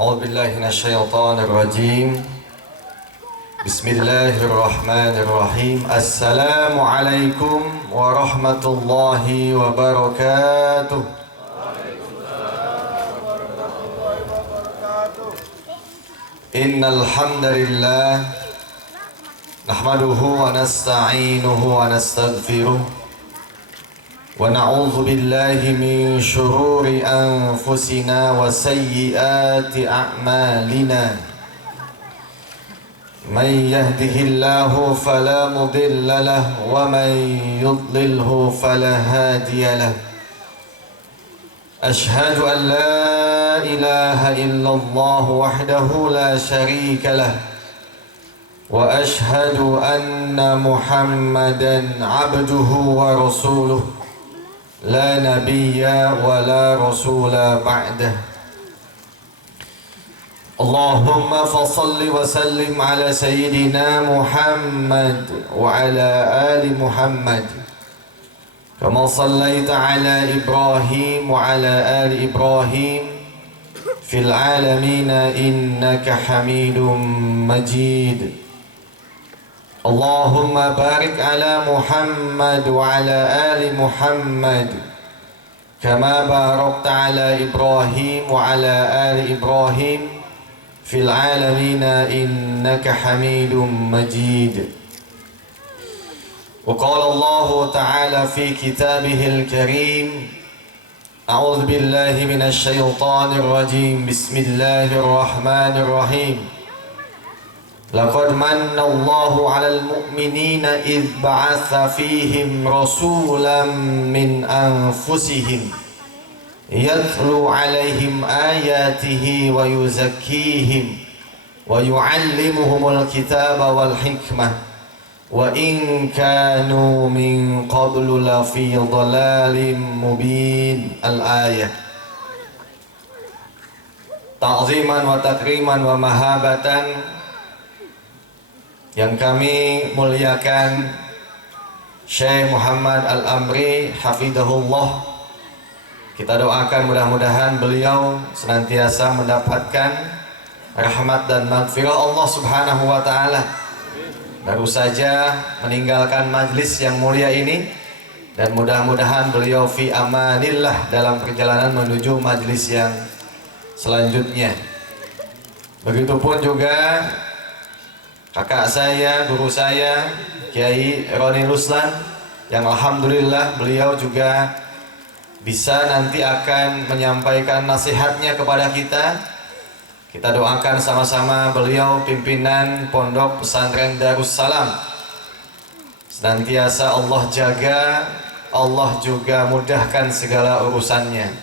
أعوذ بالله من الشيطان الرجيم. بسم الله الرحمن الرحيم. السلام عليكم ورحمة الله وبركاته. إن الحمد لله نحمده ونستعينه ونستغفره ونعوذ بالله من شرور أنفسنا وسيئات أعمالنا. من يهده الله فلا مضل له ومن يضلله فلا هادي له. أشهد أن لا إله إلا الله وحده لا شريك له وأشهد أن محمدا عبده ورسوله لا نبي ولا رسول بعده. اللهم فصل وسلم على سيدنا محمد وعلى آل محمد كما صليت على إبراهيم وعلى آل إبراهيم في العالمين إنك حميد مجيد. اللهم بارك على محمد وعلى آل محمد كما باركت على إبراهيم وعلى آل إبراهيم في العالمين إنك حميد مجيد. وقال الله تعالى في كتابه الكريم: أعوذ بالله من الشيطان الرجيم. بسم الله الرحمن الرحيم. لقد من الله على المؤمنين إذ بعث فيهم رسولا من أنفسهم يتلو عليهم آياته ويزكيهم ويعلمهم الكتاب والحكمة وإن كانوا من قبل لفي ضلال مبين. الآية. تعظيما وتكريما ومهابة yang kami muliakan Syekh Muhammad Al-Amri hafidhahullah. Kita doakan mudah-mudahan beliau senantiasa mendapatkan rahmat dan maghfirah Allah Subhanahu wa taala. Baru saja meninggalkan majlis yang mulia ini dan mudah-mudahan beliau fi amanillah dalam perjalanan menuju majlis yang selanjutnya. Begitupun juga kakak saya, guru saya, Kiai Roni Ruslan, yang alhamdulillah beliau juga bisa nanti akan menyampaikan nasihatnya kepada kita. Kita doakan sama-sama beliau pimpinan Pondok Pesantren Darussalam. Senantiasa Allah jaga, Allah juga mudahkan segala urusannya.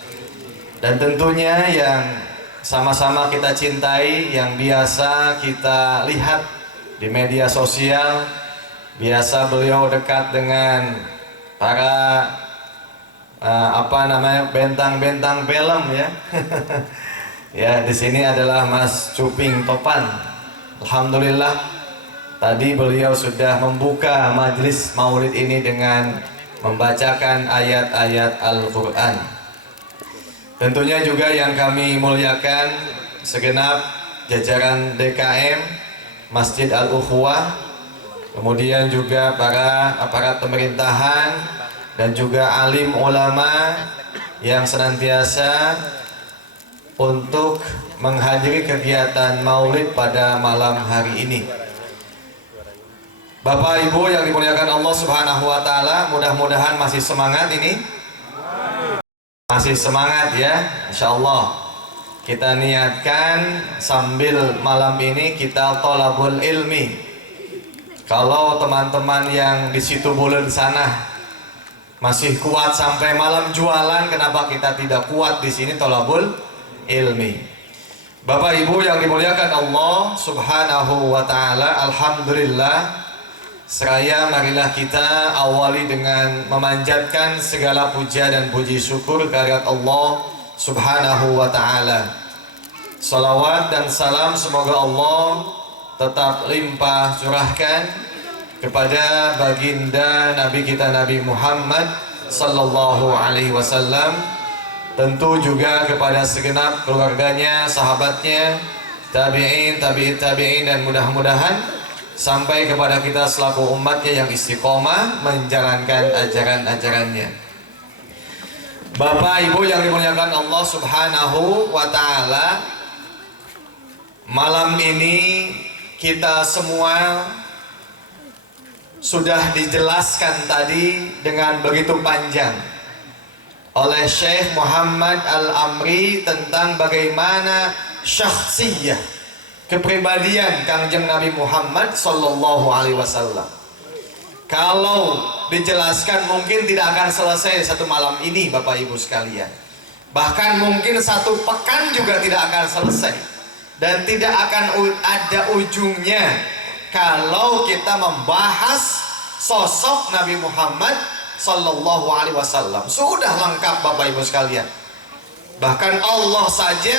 Dan tentunya yang sama-sama kita cintai, yang biasa kita lihat di media sosial, biasa beliau dekat dengan para bentang-bentang film ya. Ya, di sini adalah Mas Cuping Topan. Alhamdulillah tadi beliau sudah membuka majlis maulid ini dengan membacakan ayat-ayat Al-Qur'an. Tentunya juga yang kami muliakan segenap jajaran DKM Masjid Al-Ukhuwah, kemudian juga para aparat pemerintahan dan juga alim ulama yang senantiasa untuk menghadiri kegiatan maulid pada malam hari ini. Bapak Ibu yang dimuliakan Allah Subhanahu wa taala, mudah-mudahan masih semangat ini. Masih semangat ya, insyaallah. Kita niatkan sambil malam ini kita thalabul ilmi. Kalau teman-teman yang di situ bulan sana masih kuat sampai malam jualan, kenapa kita tidak kuat di sini thalabul ilmi? Bapak Ibu yang dimuliakan Allah Subhanahu wa taala, alhamdulillah. Seraya marilah kita awali dengan memanjatkan segala puja dan puji syukur kehadirat Allah Subhanahu wa ta'ala. Salawat dan salam semoga Allah tetap limpah curahkan kepada baginda Nabi kita Nabi Muhammad sallallahu alaihi wasallam, tentu juga kepada segenap keluarganya, sahabatnya, tabi'in, tabi'in, dan mudah-mudahan sampai kepada kita selaku umatnya yang istiqomah menjalankan ajaran-ajarannya. Bapak Ibu yang dimuliakan Allah Subhanahu wa Ta'ala, malam ini kita semua sudah dijelaskan tadi dengan begitu panjang oleh Syekh Muhammad Al-Amri tentang bagaimana syakhsiyah, kepribadian Kangjeng Nabi Muhammad Sallallahu Alaihi Wasallam. Kalau dijelaskan mungkin tidak akan selesai satu malam ini, Bapak Ibu sekalian. Bahkan mungkin satu pekan juga tidak akan selesai, dan tidak akan ada ujungnya kalau kita membahas sosok Nabi Muhammad Sallallahu Alaihi Wasallam. Sudah lengkap Bapak Ibu sekalian. Bahkan Allah saja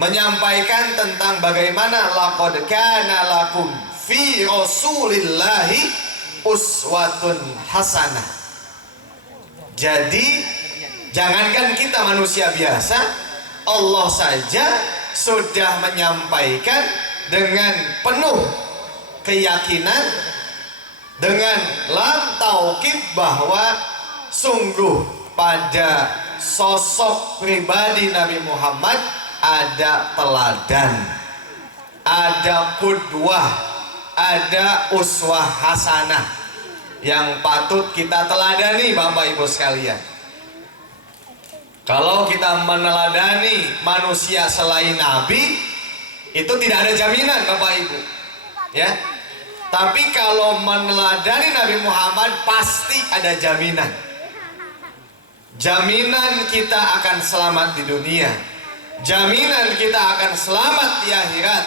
menyampaikan tentang bagaimana laqad kana lakum fi rasulillahi uswatun hasanah. Jadi jangankan kita manusia biasa, Allah saja sudah menyampaikan dengan penuh keyakinan, dengan lam taukid, bahwa sungguh pada sosok pribadi Nabi Muhammad ada teladan, ada qudwah, ada uswah hasanah yang patut kita teladani Bapak Ibu sekalian. Kalau kita meneladani manusia selain Nabi, itu tidak ada jaminan Bapak Ibu, ya. Tapi kalau meneladani Nabi Muhammad pasti ada jaminan. Jaminan kita akan selamat di dunia, jaminan kita akan selamat di akhirat,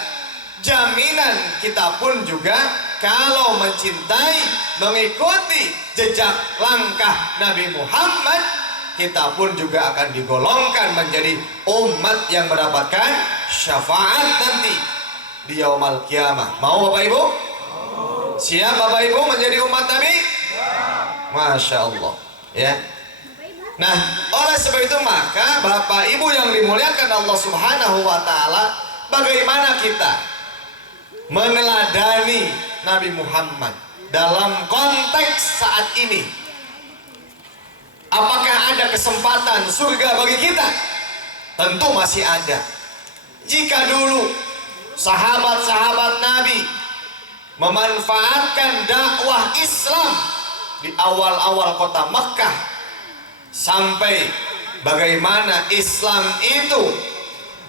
jaminan kita pun juga kalau mencintai, mengikuti jejak langkah Nabi Muhammad, kita pun juga akan digolongkan menjadi umat yang mendapatkan syafaat nanti di yaumul kiamah. Mau Bapak Ibu? Siap Bapak Ibu menjadi umat Nabi? Masya Allah, ya. Nah, oleh sebab itu maka Bapak Ibu yang dimuliakan Allah Subhanahu wa Ta'ala, bagaimana kita meneladani Nabi Muhammad dalam konteks saat ini? Apakah ada kesempatan surga bagi kita? Tentu masih ada. Jika dulu sahabat-sahabat Nabi memanfaatkan dakwah Islam di awal-awal kota Makkah, sampai bagaimana Islam itu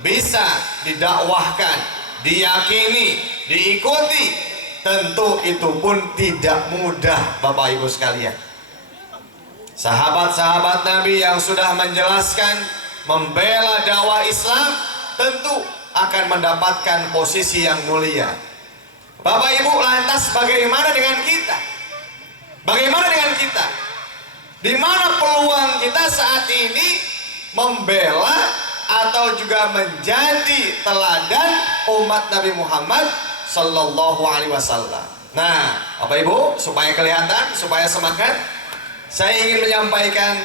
bisa didakwahkan, diyakini, diikuti, tentu itu pun tidak mudah Bapak Ibu sekalian. Sahabat-sahabat Nabi yang sudah menjelaskan, membela dakwah Islam, tentu akan mendapatkan posisi yang mulia. Bapak Ibu, lantas bagaimana dengan kita? Bagaimana dengan kita? Di mana peluang kita saat ini membela atau juga menjadi teladan umat Nabi Muhammad Sallallahu Alaihi Wasallam? Nah, Bapak Ibu, supaya kelihatan, supaya semangat, saya ingin menyampaikan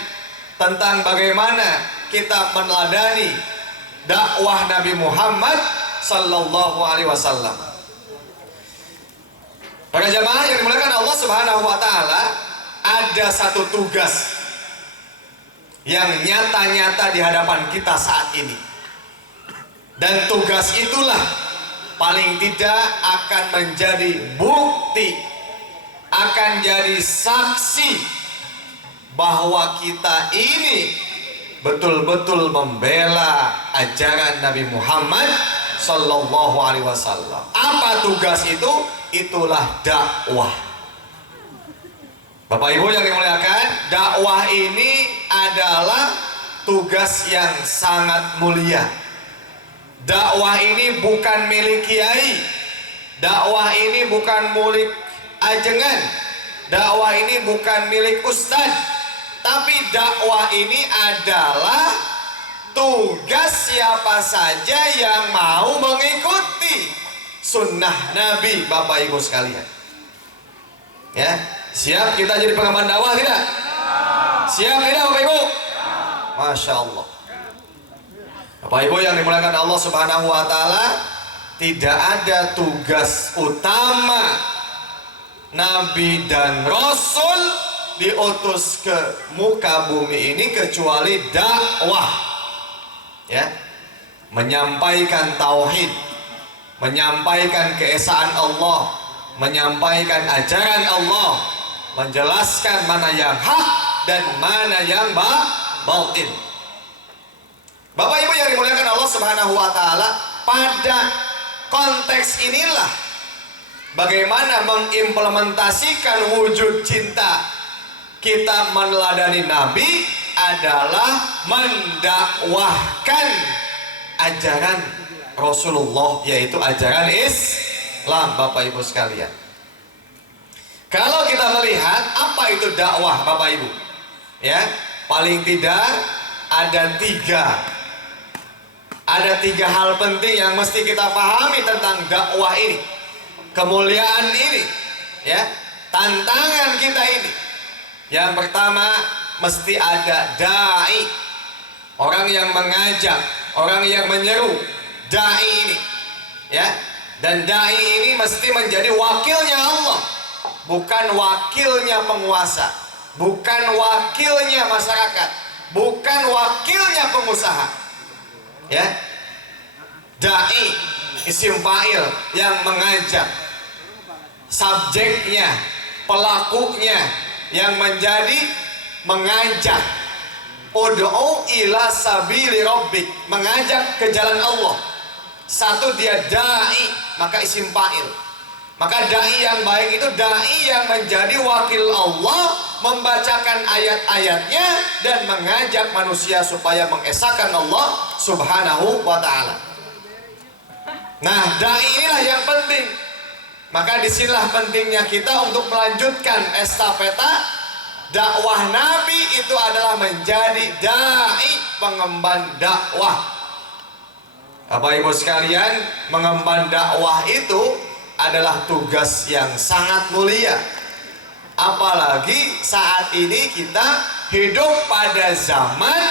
tentang bagaimana kita meneladani dakwah Nabi Muhammad Sallallahu Alaihi Wasallam. Para jamaah yang dimuliakan Allah Subhanahu wa Ta'ala, ada satu tugas yang nyata-nyata di hadapan kita saat ini, dan tugas itulah paling tidak akan menjadi bukti, akan jadi saksi bahwa kita ini betul-betul membela ajaran Nabi Muhammad Sallallahu Alaihi Wasallam. Apa tugas itu? Itulah dakwah. Bapak Ibu yang dimuliakan, dakwah ini adalah tugas yang sangat mulia. Dakwah ini bukan milik kiai, dakwah ini bukan milik ajengan, dakwah ini bukan milik ustadz, tapi dakwah ini adalah tugas siapa saja yang mau mengikuti sunnah Nabi, Bapak Ibu sekalian. Ya, siap kita jadi pengaman dakwah tidak? Siap tidak Bapak Ibu? Masya Allah. Bapak Ibu yang dimuliakan Allah Subhanahu wa Ta'ala, tidak ada tugas utama Nabi dan Rasul diutus ke muka bumi ini kecuali dakwah, ya, menyampaikan tauhid, menyampaikan keesaan Allah, menyampaikan ajaran Allah, menjelaskan mana yang hak dan mana yang batil. Bapak Ibu yang dimuliakan Allah Subhanahu wa Ta'ala, pada konteks inilah bagaimana mengimplementasikan wujud cinta kita meneladani Nabi adalah mendakwahkan ajaran Rasulullah, yaitu ajaran Islam. Bapak Ibu sekalian, kalau kita melihat apa itu dakwah, Bapak Ibu, ya, paling tidak ada tiga hal penting yang mesti kita pahami tentang dakwah ini, kemuliaan ini, ya, tantangan kita ini. Yang pertama, mesti ada dai, orang yang mengajak, orang yang menyeru, dai ini, ya. Dan dai ini mesti menjadi wakilnya Allah, bukan wakilnya penguasa, bukan wakilnya masyarakat, bukan wakilnya pengusaha, ya. Dai isim fa'il, yang mengajak, subjeknya, pelakunya yang menjadi mengajak. Ud'u ila sabili rabbik, mengajak ke jalan Allah. Satu, dia dai, maka isim fa'il. Maka dai yang baik itu dai yang menjadi wakil Allah, membacakan ayat-ayatnya dan mengajak manusia supaya mengesahkan Allah Subhanahu wa Ta'ala. Nah, dai inilah yang penting. Maka disinilah pentingnya kita untuk melanjutkan estafeta dakwah Nabi, itu adalah menjadi dai, pengemban dakwah. Bapak Ibu sekalian, mengemban dakwah itu adalah tugas yang sangat mulia. Apalagi saat ini kita hidup pada zaman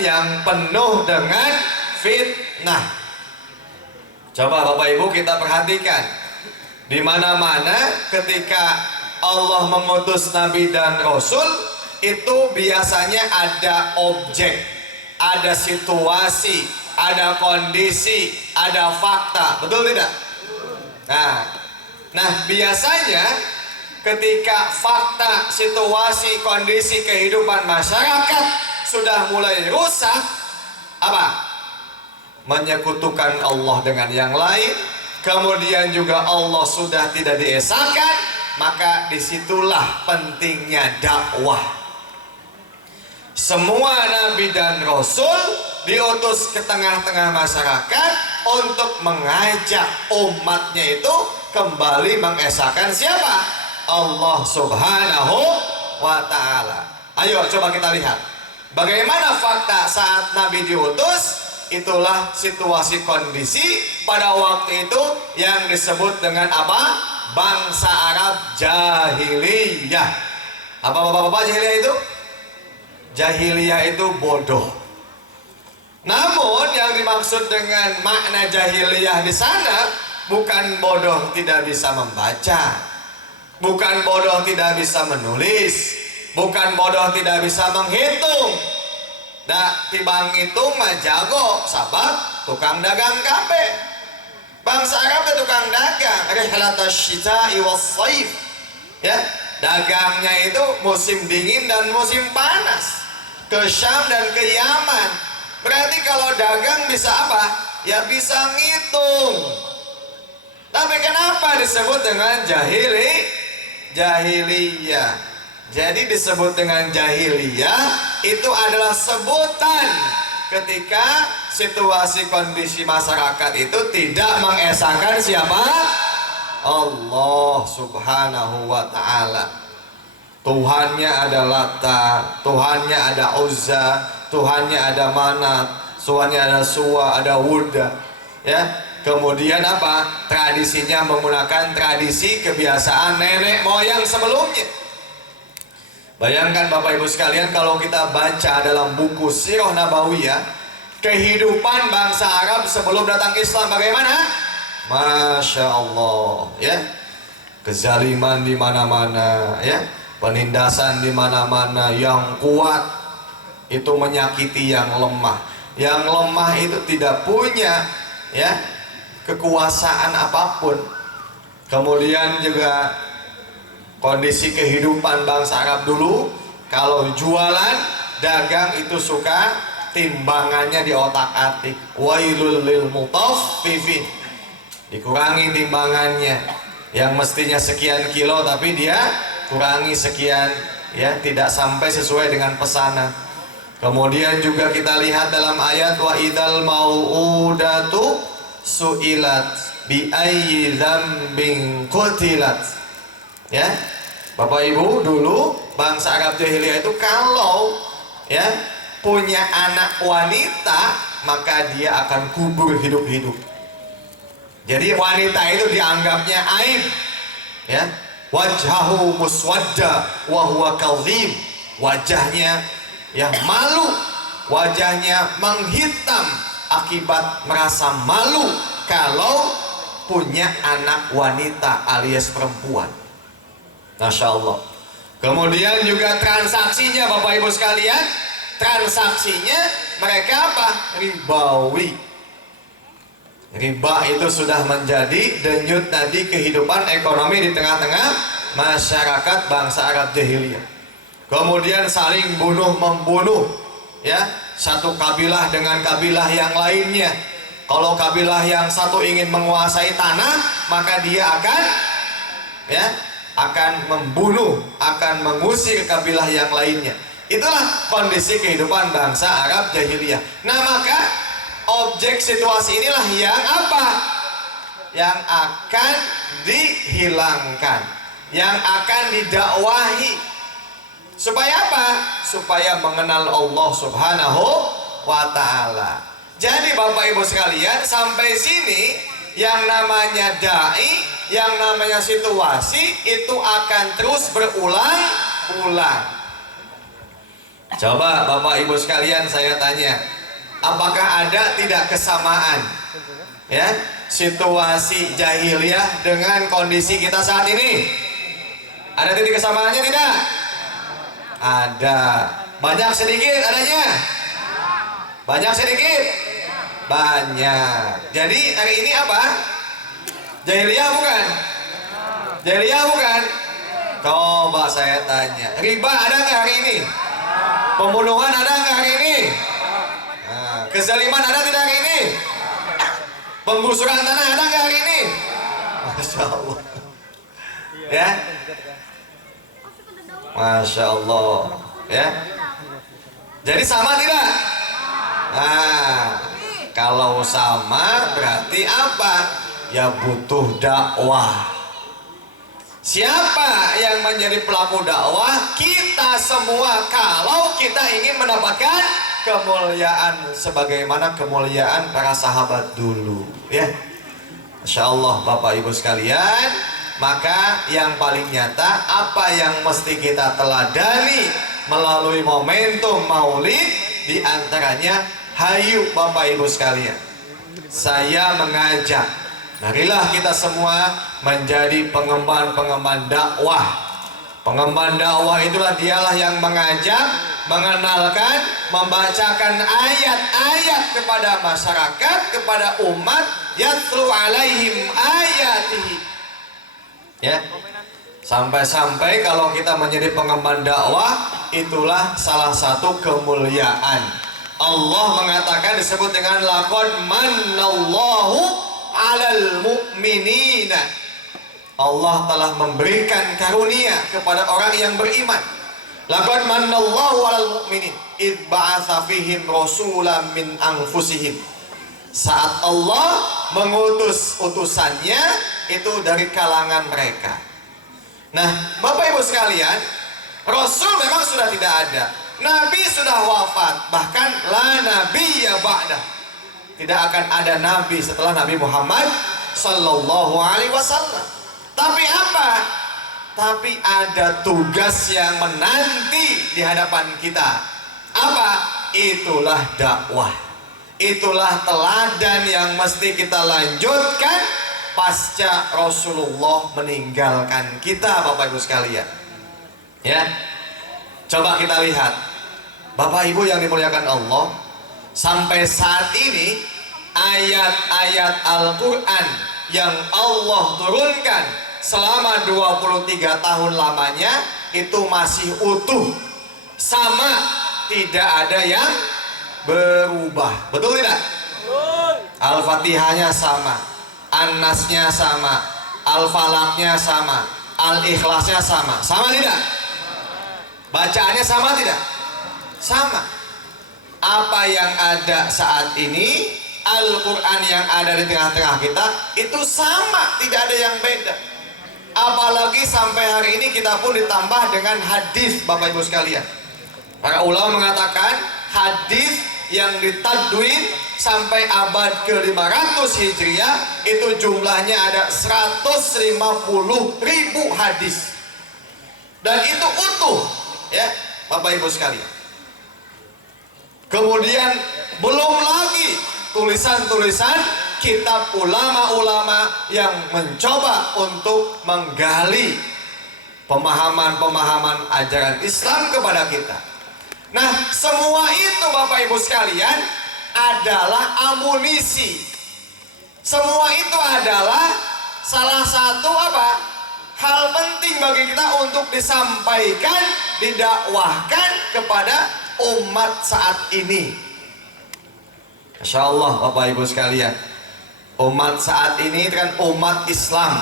yang penuh dengan fitnah. Coba Bapak Ibu kita perhatikan, di mana-mana ketika Allah mengutus Nabi dan Rasul, itu biasanya ada objek, ada situasi, ada kondisi, ada fakta, betul tidak? Nah, biasanya ketika fakta, situasi, kondisi kehidupan masyarakat sudah mulai rusak, apa? Menyekutukan Allah dengan yang lain, kemudian juga Allah sudah tidak diesakan, maka disitulah pentingnya dakwah. Semua Nabi dan Rasul diutus ke tengah-tengah masyarakat untuk mengajak umatnya itu kembali mengesahkan siapa? Allah Subhanahu wa Ta'ala. Ayo coba kita lihat bagaimana fakta saat Nabi diutus. Itulah situasi kondisi pada waktu itu yang disebut dengan apa? Bangsa Arab jahiliyah. Apa bapak-bapak jahiliyah itu? Jahiliyah itu bodoh. Namun yang dimaksud dengan makna jahiliyah di sana bukan bodoh tidak bisa membaca, bukan bodoh tidak bisa menulis, bukan bodoh tidak bisa menghitung. Dak tibang hitung mah jago, sabab tukang dagang kape. Bangsa Arab itu tukang dagang, rihlatas syita'i was-shaif. Ya, dagangnya itu musim dingin dan musim panas. Ke Syam dan ke Yaman. Berarti kalau dagang bisa apa? Ya bisa ngitung. Tapi kenapa disebut dengan jahiliyah? Jadi disebut dengan jahiliyah itu adalah sebutan ketika situasi kondisi masyarakat itu tidak mengesahkan siapa? Allah Subhanahu wa Ta'ala. Tuhannya ada Lata, Tuhannya ada Uzza, Tuhannya ada Manat, Tuhannya ada Suwa, ada Wudda, ya. Kemudian apa? Tradisinya menggunakan tradisi kebiasaan nenek moyang sebelumnya. Bayangkan Bapak Ibu sekalian, kalau kita baca dalam buku Sirah Nabawiyah, kehidupan bangsa Arab sebelum datang Islam bagaimana? Masya Allah, ya. Kezaliman di mana-mana, ya. Penindasan di mana-mana. Yang kuat itu menyakiti yang lemah. Yang lemah itu tidak punya, ya, kekuasaan apapun. Kemudian juga kondisi kehidupan bangsa Arab dulu, kalau jualan dagang itu suka timbangannya diotak-atik. Wailul lil mutaffifin, dikurangi timbangannya, yang mestinya sekian kilo tapi dia kurangi sekian, ya, tidak sampai sesuai dengan pesanan. Kemudian juga kita lihat dalam ayat wa idzal mau'udatu su'ilat bi ayyi dzambin qutilat. Ya, Bapak Ibu, dulu bangsa Arab jahiliyah itu kalau, ya, punya anak wanita maka dia akan kubur hidup-hidup. Jadi wanita itu dianggapnya aib, ya. Wajhahu muswadda wa huwa kadhim, wajahnya yang malu, wajahnya menghitam akibat merasa malu kalau punya anak wanita alias perempuan. Masya Allah. Kemudian juga transaksinya Bapak Ibu sekalian, transaksinya mereka apa? Ribawi. Riba itu sudah menjadi denyut nadi kehidupan ekonomi di tengah-tengah masyarakat bangsa Arab jahiliyah. Kemudian saling bunuh-membunuh, ya, satu kabilah dengan kabilah yang lainnya. Kalau kabilah yang satu ingin menguasai tanah, maka dia akan, ya, akan membunuh, akan mengusir kabilah yang lainnya. Itulah kondisi kehidupan bangsa Arab jahiliyah. Nah, maka objek situasi inilah yang apa? Yang akan dihilangkan, yang akan didakwahi. Supaya apa? Supaya mengenal Allah Subhanahu wa Ta'ala. Jadi Bapak Ibu sekalian, sampai sini yang namanya dai, yang namanya situasi itu akan terus berulang-ulang. Coba Bapak Ibu sekalian saya tanya, apakah ada tidak kesamaan, ya, situasi jahiliyah dengan kondisi kita saat ini? Ada titik kesamaannya tidak? Ada. Banyak sedikit adanya? Banyak sedikit? Banyak. Jadi hari ini apa? Jahiliyah bukan? Jahiliyah bukan? Coba saya tanya, riba ada nggak hari ini? Pembunuhan ada nggak hari ini? Nah, kezaliman ada tidak hari ini? Penggusuran tanah ada nggak hari ini? Masya Allah, ya, Masya Allah, ya. Jadi sama tidak? Nah, kalau sama berarti apa? Ya butuh dakwah. Siapa yang menjadi pelaku dakwah? Kita semua, kalau kita ingin mendapatkan kemuliaan sebagaimana kemuliaan para sahabat dulu, ya. Masya Allah Bapak Ibu sekalian, maka yang paling nyata apa yang mesti kita teladani melalui momentum maulid, diantaranya hayu Bapak Ibu sekalian, saya mengajak, marilah kita semua menjadi pengemban-pengemban dakwah. Pengemban dakwah itulah dialah yang mengajak, mengenalkan, membacakan ayat-ayat kepada masyarakat, kepada umat, yatlu alaihim ayatihi, ya. Sampai-sampai kalau kita menjadi pengemban dakwah, itulah salah satu kemuliaan. Allah mengatakan, disebut dengan laqad mannallahu 'alal mu'minina. Allah telah memberikan karunia kepada orang yang beriman. Laqad mannallahu 'alal mu'minin id ba'atsa fihim rasulan min anfusihim. Saat Allah mengutus utusannya itu dari kalangan mereka. Nah, Bapak Ibu sekalian, Rasul memang sudah tidak ada, Nabi sudah wafat, bahkan la nabiyya ba'dah, tidak akan ada Nabi setelah Nabi Muhammad Sallallahu Alaihi Wasallam. Tapi apa? tapi ada tugas yang menanti di hadapan kita. Apa? Itulah dakwah. Itulah teladan yang mesti kita lanjutkan pasca Rasulullah meninggalkan kita, Bapak Ibu sekalian. Ya, coba kita lihat, Bapak Ibu yang dimuliakan Allah, sampai saat ini ayat-ayat Al-Quran yang Allah turunkan selama 23 tahun lamanya itu masih utuh, sama, tidak ada yang berubah. Betul tidak? Al-Fatihahnya sama, An-Nasnya sama, Al-Falaknya sama, Al-Ikhlasnya sama. Sama tidak? Bacaannya sama tidak? Sama. Apa yang ada saat ini, Al-Quran yang ada di tengah-tengah kita itu sama, tidak ada yang beda. Apalagi sampai hari ini kita pun ditambah dengan hadis, Bapak Ibu sekalian. Para ulama mengatakan hadis yang ditadwin sampai abad ke-500 Hijriah itu jumlahnya ada 150.000 hadis, dan itu utuh, ya Bapak Ibu sekalian. Kemudian belum lagi tulisan-tulisan kitab ulama-ulama yang mencoba untuk menggali pemahaman-pemahaman ajaran Islam kepada kita. Nah, semua itu Bapak Ibu sekalian adalah amunisi. Semua itu adalah salah satu apa? Hal penting bagi kita untuk disampaikan, didakwahkan kepada umat saat ini. Masya Allah Bapak Ibu sekalian, umat saat ini kan umat Islam,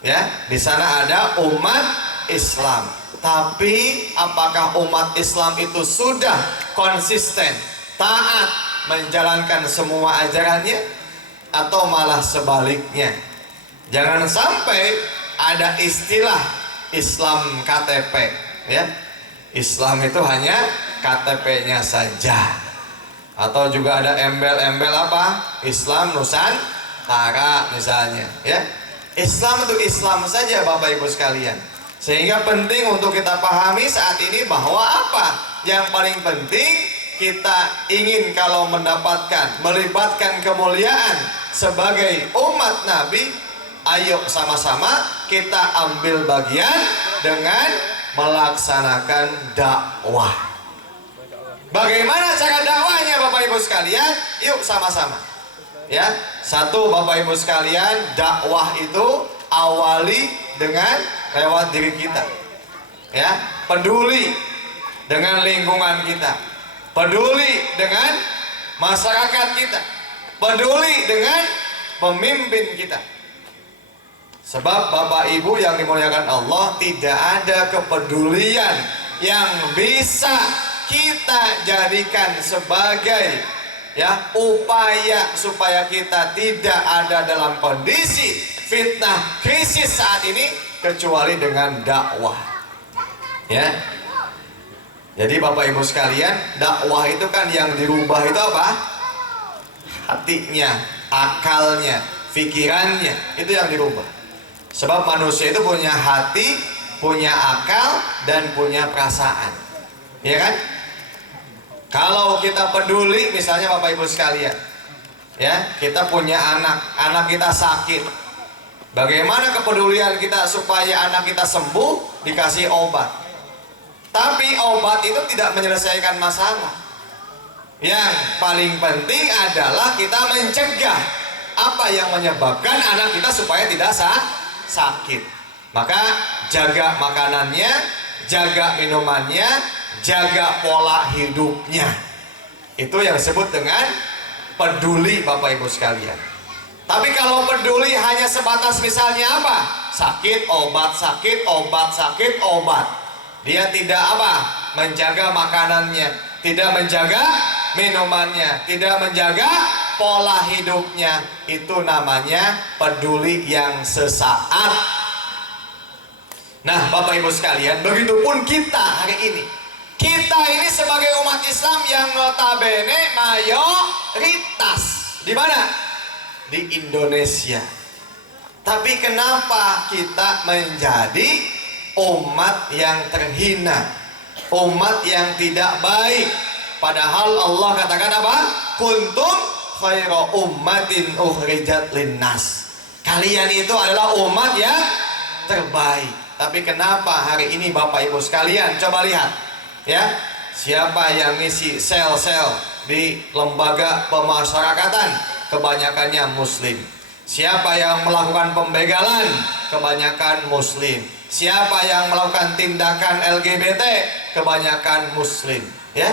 ya, di sana ada umat Islam. Tapi apakah umat Islam itu sudah konsisten, taat, menjalankan semua ajarannya, atau malah sebaliknya? Jangan sampai ada istilah Islam KTP, ya. Islam itu hanya KTP-nya saja. Atau juga ada embel-embel apa? Islam Nusantara misalnya, ya. Islam itu Islam saja Bapak Ibu sekalian. Sehingga penting untuk kita pahami saat ini bahwa apa yang paling penting kita ingin kalau mendapatkan, melibatkan kemuliaan sebagai umat Nabi, ayo sama-sama kita ambil bagian dengan melaksanakan dakwah. Bagaimana cara dakwahnya Bapak Ibu sekalian? Yuk sama-sama. Ya, satu Bapak Ibu sekalian, dakwah itu awali dengan lewat diri kita. Ya, peduli dengan lingkungan kita, peduli dengan masyarakat kita, peduli dengan pemimpin kita. Sebab Bapak Ibu yang dimuliakan Allah, tidak ada kepedulian yang bisa kita jadikan sebagai upaya supaya kita tidak ada dalam kondisi fitnah krisis saat ini kecuali dengan dakwah. Ya. Jadi Bapak Ibu sekalian, dakwah itu kan yang dirubah itu apa? Hatinya, akalnya, pikirannya, itu yang dirubah. Sebab manusia itu punya hati, punya akal, dan punya perasaan. Ya kan? Kalau kita peduli, misalnya Bapak Ibu sekalian, ya, kita punya anak kita sakit. Bagaimana kepedulian kita supaya anak kita sembuh, dikasih obat. Tapi obat itu tidak menyelesaikan masalah. Yang paling penting adalah kita mencegah apa yang menyebabkan anak kita supaya tidak sakit. Maka jaga makanannya, jaga minumannya, jaga pola hidupnya. Itu yang disebut dengan peduli Bapak Ibu sekalian. Tapi kalau peduli hanya sebatas misalnya apa? Sakit, obat, sakit, obat, sakit, obat. Dia tidak apa? Menjaga makanannya, tidak menjaga minumannya, tidak menjaga pola hidupnya. Itu namanya peduli yang sesaat. Nah Bapak Ibu sekalian, begitupun kita hari ini. Kita ini sebagai umat Islam yang notabene mayoritas di mana? Di Indonesia. Tapi kenapa kita menjadi umat yang terhina, umat yang tidak baik? Padahal Allah katakan apa? Kuntum khairu ummatin ukhrijat linnas. Kalian itu adalah umat yang terbaik. Tapi kenapa hari ini Bapak Ibu sekalian, coba lihat ya, siapa yang ngisi sel-sel di lembaga pemasyarakatan? Kebanyakannya muslim. Siapa yang melakukan pembegalan? Kebanyakan muslim. Siapa yang melakukan tindakan LGBT? Kebanyakan muslim, ya.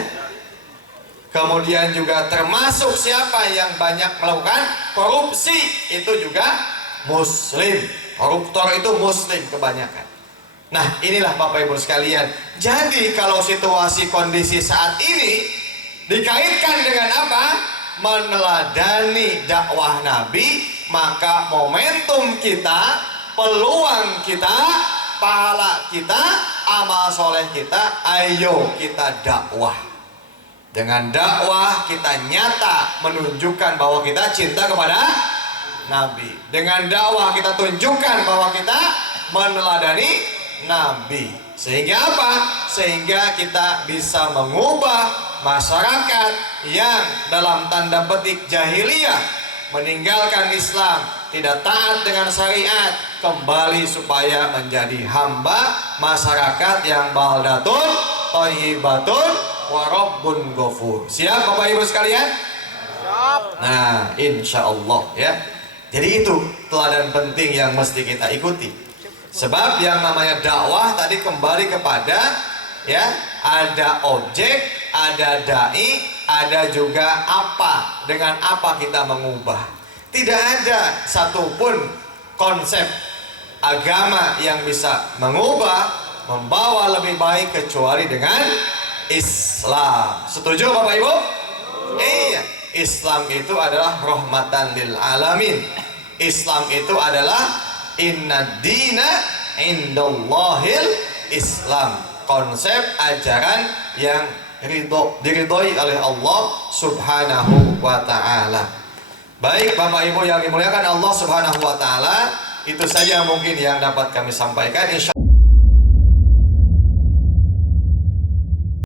Kemudian juga termasuk siapa yang banyak melakukan korupsi, itu juga muslim. Koruptor itu muslim kebanyakan. Nah, inilah Bapak Ibu sekalian. Jadi kalau situasi kondisi saat ini dikaitkan dengan apa? Meneladani dakwah Nabi, maka momentum kita, peluang kita, pahala kita, amal soleh kita, ayo kita dakwah. Dengan dakwah kita nyata menunjukkan bahwa kita cinta kepada Nabi. Dengan dakwah kita tunjukkan bahwa kita meneladani Nabi. Sehingga apa? Sehingga kita bisa mengubah masyarakat yang dalam tanda petik jahiliyah, meninggalkan Islam, tidak taat dengan syariat, kembali supaya menjadi hamba masyarakat yang baldatun thayyibatun wa rabbun ghafur. Siap Bapak Ibu sekalian? Siap. Nah, insya Allah ya. Jadi itu teladan penting yang mesti kita ikuti. Sebab yang namanya dakwah tadi kembali kepada ya, ada objek, ada dai, ada juga apa, dengan apa kita mengubah. Tidak ada satupun konsep agama yang bisa mengubah, membawa lebih baik kecuali dengan Islam. Setuju Bapak Ibu? Iya, Islam itu adalah rahmatan lil alamin. Islam itu adalah inna dina indallahil Islam. Konsep ajaran yang diridhoi oleh Allah Subhanahu wa ta'ala. Baik Bapak Ibu yang dimuliakan Allah Subhanahu wa ta'ala, itu saja mungkin yang dapat kami sampaikan. Insya